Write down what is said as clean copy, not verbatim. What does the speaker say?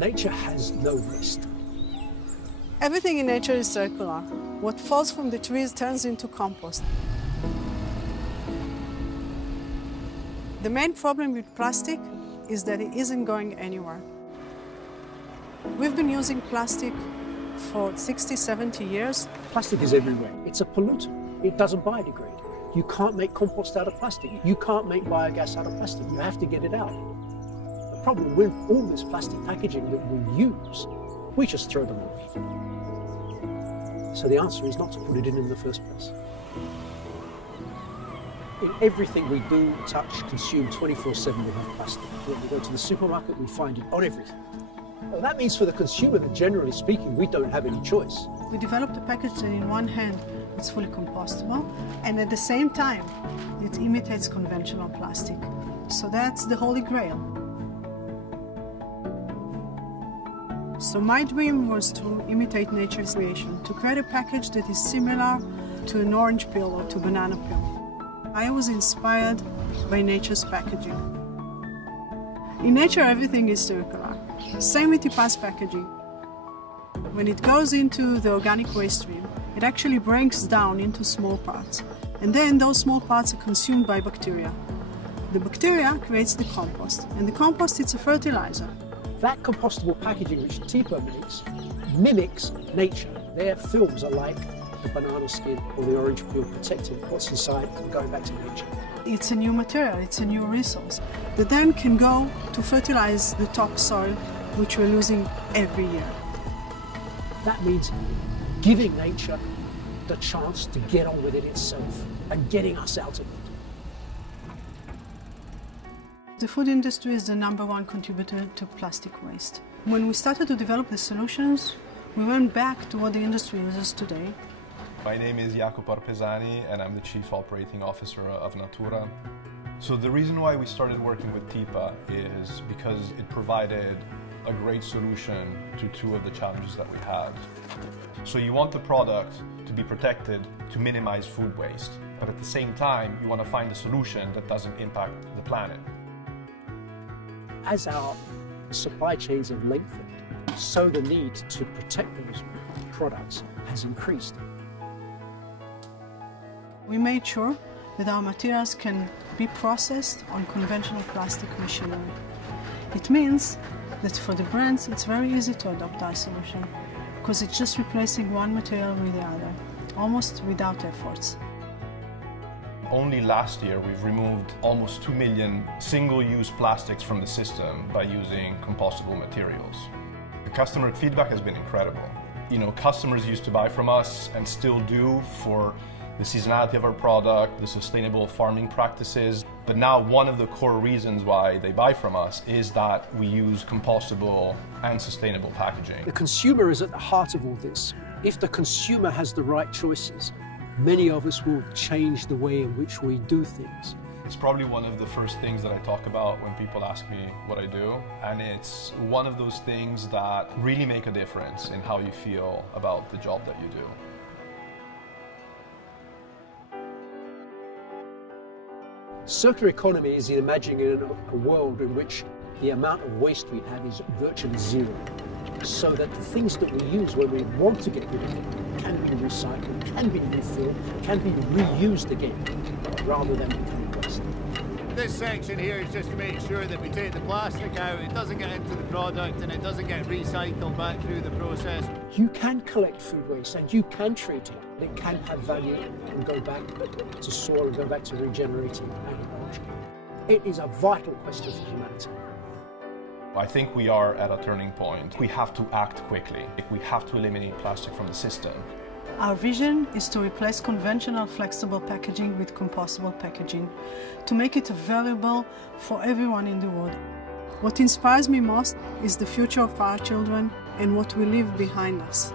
Nature has no wrist. Everything in nature is circular. What falls from the trees turns into compost. The main problem with plastic is that it isn't going anywhere. We've been using plastic for 60, 70 years. Plastic is everywhere. It's a pollutant. It doesn't biodegrade. You can't make compost out of plastic. You can't make biogas out of plastic. You have to get it out. The problem with all this plastic packaging that we use, we just throw them away. So the answer is not to put it in the first place. In everything we do, touch, consume 24/7, we have plastic. When we go to the supermarket, we find it on everything. Well, that means for the consumer that, generally speaking, we don't have any choice. We developed a package that in one hand it's fully compostable, and at the same time it imitates conventional plastic. So that's the holy grail. So my dream was to imitate nature's creation, to create a package that is similar to an orange peel or to a banana peel. I was inspired by nature's packaging. In nature, everything is circular. Same with TIPA's packaging. When it goes into the organic waste stream, it actually breaks down into small parts. And then those small parts are consumed by bacteria. The bacteria creates the compost, and the compost is a fertilizer. That compostable packaging which TIPA makes mimics nature. Their films are like the banana skin or the orange peel, protecting what's inside and going back to nature. It's a new material, it's a new resource that then can go to fertilize the topsoil, which we're losing every year. That means giving nature the chance to get on with it itself and getting us out of it. The food industry is the #1 contributor to plastic waste. When we started to develop the solutions, we went back to what the industry uses today. My name is Jacopo Arpesani and I'm the Chief Operating Officer of Natoora. So the reason why we started working with TIPA is because it provided a great solution to two of the challenges that we had. So you want the product to be protected to minimize food waste, but at the same time you want to find a solution that doesn't impact the planet. As our supply chains have lengthened, so the need to protect those products has increased. We made sure that our materials can be processed on conventional plastic machinery. It means that for the brands it's very easy to adopt our solution because it's just replacing one material with the other, almost without efforts. Only last year we've removed almost 2 million single-use plastics from the system by using compostable materials. The customer feedback has been incredible. You know, customers used to buy from us and still do for the seasonality of our product, the sustainable farming practices. But now one of the core reasons why they buy from us is that we use compostable and sustainable packaging. The consumer is at the heart of all this. If the consumer has the right choices, many of us will change the way in which we do things. It's probably one of the first things that I talk about when people ask me what I do, and it's one of those things that really make a difference in how you feel about the job that you do. Circular economy is imagining a world in which the amount of waste we have is virtually zero, so that the things that we use when we want to get rid of them can be recycled, can be refilled, can be reused again, rather than become waste. This section here is just to make sure that we take the plastic out, it doesn't get into the product and it doesn't get recycled back through the process. You can collect food waste and you can treat it. It can have value and go back to soil and go back to regenerating agriculture. It is a vital question for humanity. I think we are at a turning point. We have to act quickly. We have to eliminate plastic from the system. Our vision is to replace conventional flexible packaging with compostable packaging, to make it available for everyone in the world. What inspires me most is the future of our children and what we leave behind us.